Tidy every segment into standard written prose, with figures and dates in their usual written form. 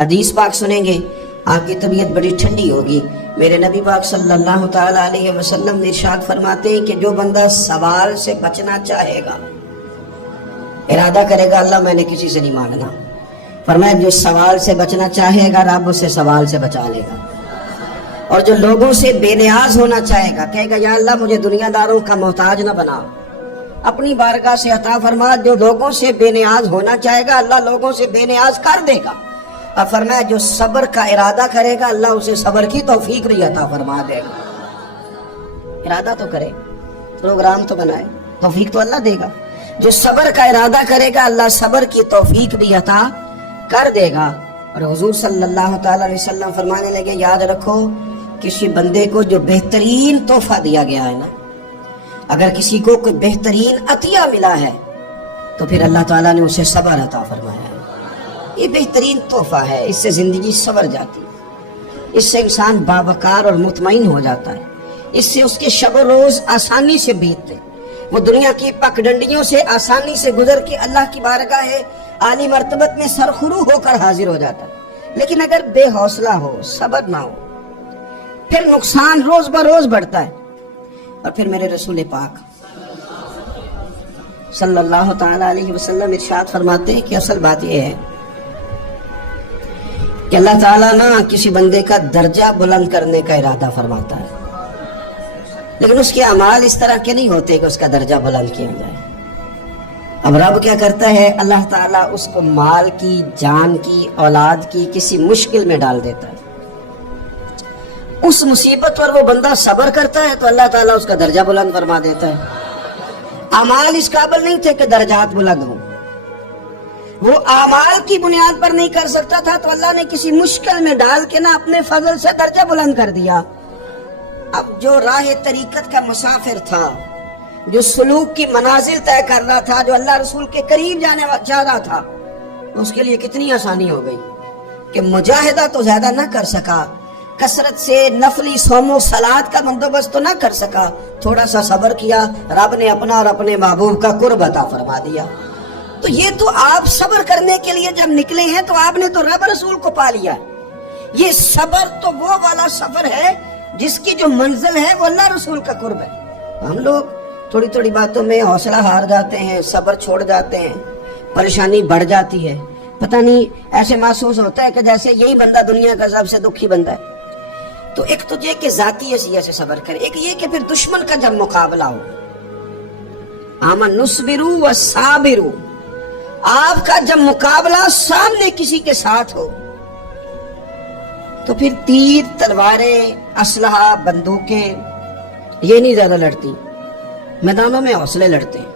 حدیث پاک سنیں گے آپ کی طبیعت بڑی ٹھنڈی ہوگی۔ میرے نبی پاک صلی اللہ تعالیٰ علیہ وسلم نے ارشاد فرماتے ہیں کہ جو بندہ سوال سے بچنا چاہے گا، ارادہ کرے گا اللہ میں نے کسی سے نہیں مانگنا، فرمایا جو سوال سے بچنا چاہے گا رب اسے سوال سے بچا لے گا، اور جو لوگوں سے بے نیاز ہونا چاہے گا کہے گا یا اللہ مجھے دنیا داروں کا محتاج نہ بنا، اپنی بارگاہ سے عطا فرما۔ جو لوگوں سے بے نیاز ہونا چاہے گا اللہ لوگوں سے بے نیاز کر دے گا، اور فرمایا جو صبر کا ارادہ کرے گا اللہ اسے صبر کی توفیق بھی عطا فرما دے گا۔ ارادہ تو کرے، پروگرام تو بنائے، توفیق تو اللہ دے گا۔ جو صبر کا ارادہ کرے گا اللہ صبر کی توفیق بھی عطا کر دے گا۔ اور حضور صلی اللہ تعالی علیہ وسلم فرمانے لگے یاد رکھو کسی بندے کو جو بہترین تحفہ دیا گیا ہے نا، اگر کسی کو کوئی بہترین عطیہ ملا ہے تو پھر اللہ تعالیٰ نے اسے صبر عطا فرمایا ہے۔ یہ بہترین تحفہ ہے، اس سے زندگی سنور جاتی ہے، اس سے انسان باوقار اور مطمئن ہو جاتا ہے، اس سے اس کے شب و روز آسانی سے بیتتے، وہ دنیا کی پگڈنڈیوں سے آسانی سے گزر کے اللہ کی بارگاہ عالی مرتبت میں سرخرو ہو کر حاضر ہو جاتا ہے۔ لیکن اگر بے حوصلہ ہو، صبر نہ ہو، پھر نقصان روز بروز بڑھتا ہے۔ اور پھر میرے رسول پاک صلی اللہ تعالی علیہ وسلم ارشاد فرماتے ہیں کہ اصل بات یہ ہے کہ اللہ تعالیٰ نہ کسی بندے کا درجہ بلند کرنے کا ارادہ فرماتا ہے، لیکن اس کے اعمال اس طرح کے نہیں ہوتے کہ اس کا درجہ بلند کیا جائے۔ اب رب کیا کرتا ہے، اللہ تعالیٰ اس کو مال کی، جان کی، اولاد کی کسی مشکل میں ڈال دیتا ہے، اس مصیبت پر وہ بندہ صبر کرتا ہے تو اللہ تعالیٰ اس کا درجہ بلند فرما دیتا ہے۔ اعمال اس قابل نہیں تھے کہ درجات بلند ہوں، وہ اعمال کی بنیاد پر نہیں کر سکتا تھا تو اللہ نے کسی مشکل میں ڈال کے نہ اپنے فضل سے درجہ بلند کر دیا۔ اب جو راہ طریقت کا مسافر تھا، جو سلوک کی منازل طے کر رہا تھا، جو اللہ رسول کے قریب جانے چاہ رہا تھا، اس کے لیے کتنی آسانی ہو گئی کہ مجاہدہ تو زیادہ نہ کر سکا، کثرت سے نفلی صوم و صلات کا بندوبست تو نہ کر سکا، تھوڑا سا صبر کیا، رب نے اپنا اور اپنے محبوب کا قرب عطا فرما دیا۔ تو یہ تو آپ صبر کرنے کے لیے جب نکلے ہیں تو آپ نے تو رب رسول کو پا لیا۔ یہ صبر تو وہ والا سفر ہے جس کی جو منزل ہے وہ اللہ رسول کا قرب ہے۔ ہم لوگ تھوڑی تھوڑی باتوں میں حوصلہ ہار جاتے ہیں، صبر چھوڑ جاتے ہیں، پریشانی بڑھ جاتی ہے، پتہ نہیں ایسے محسوس ہوتا ہے کہ جیسے یہی بندہ دنیا کا سب سے دکھی بندہ ہے۔ تو ایک تو یہ کہ ذاتی حیثیت سے صبر کرے، ایک یہ کہ پھر دشمن کا جب مقابلہ ہو، آمن نصبرو و صابرو، آپ کا جب مقابلہ سامنے کسی کے ساتھ ہو تو پھر تیر، تلواریں، اسلحہ، بندوقیں یہ نہیں زیادہ لڑتی، میدانوں میں حوصلے لڑتے ہیں،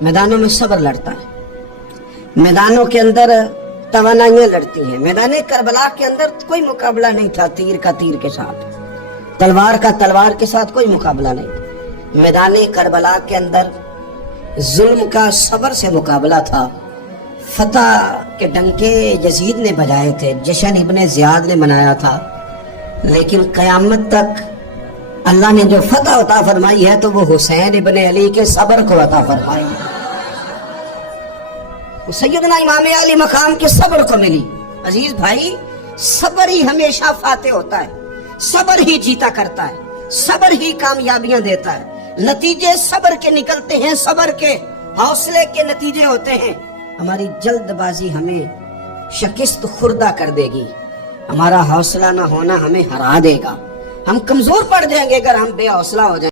میدانوں میں صبر لڑتا ہے، میدانوں کے اندر توانائیاں لڑتی ہیں۔ میدان کربلا کے اندر کوئی مقابلہ نہیں تھا تیر کا تیر کے ساتھ، تلوار کا تلوار کے ساتھ کوئی مقابلہ نہیں تھا۔ میدان کربلا کے اندر ظلم کا صبر سے مقابلہ تھا۔ فتح کے ڈنکے یزید نے بجائے تھے، جشن ابن زیاد نے منایا تھا، لیکن قیامت تک اللہ نے جو فتح عطا فرمائی ہے تو وہ حسین ابن علی کے صبر کو عطا فرمائی ہے، سیدنا امام علی مقام کے صبر کو ملی۔ عزیز بھائی، صبر ہی ہمیشہ فاتح ہوتا ہے، صبر ہی جیتا کرتا ہے، صبر ہی کامیابیاں دیتا ہے، نتیجے صبر کے نکلتے ہیں، صبر کے، حوصلے کے نتیجے ہوتے ہیں۔ ہماری جلد بازی ہمیں شکست خوردہ کر دے گی، ہمارا حوصلہ نہ ہونا ہمیں ہرا دے گا، ہم کمزور پڑ جائیں گے اگر ہم بے حوصلہ ہو جائیں۔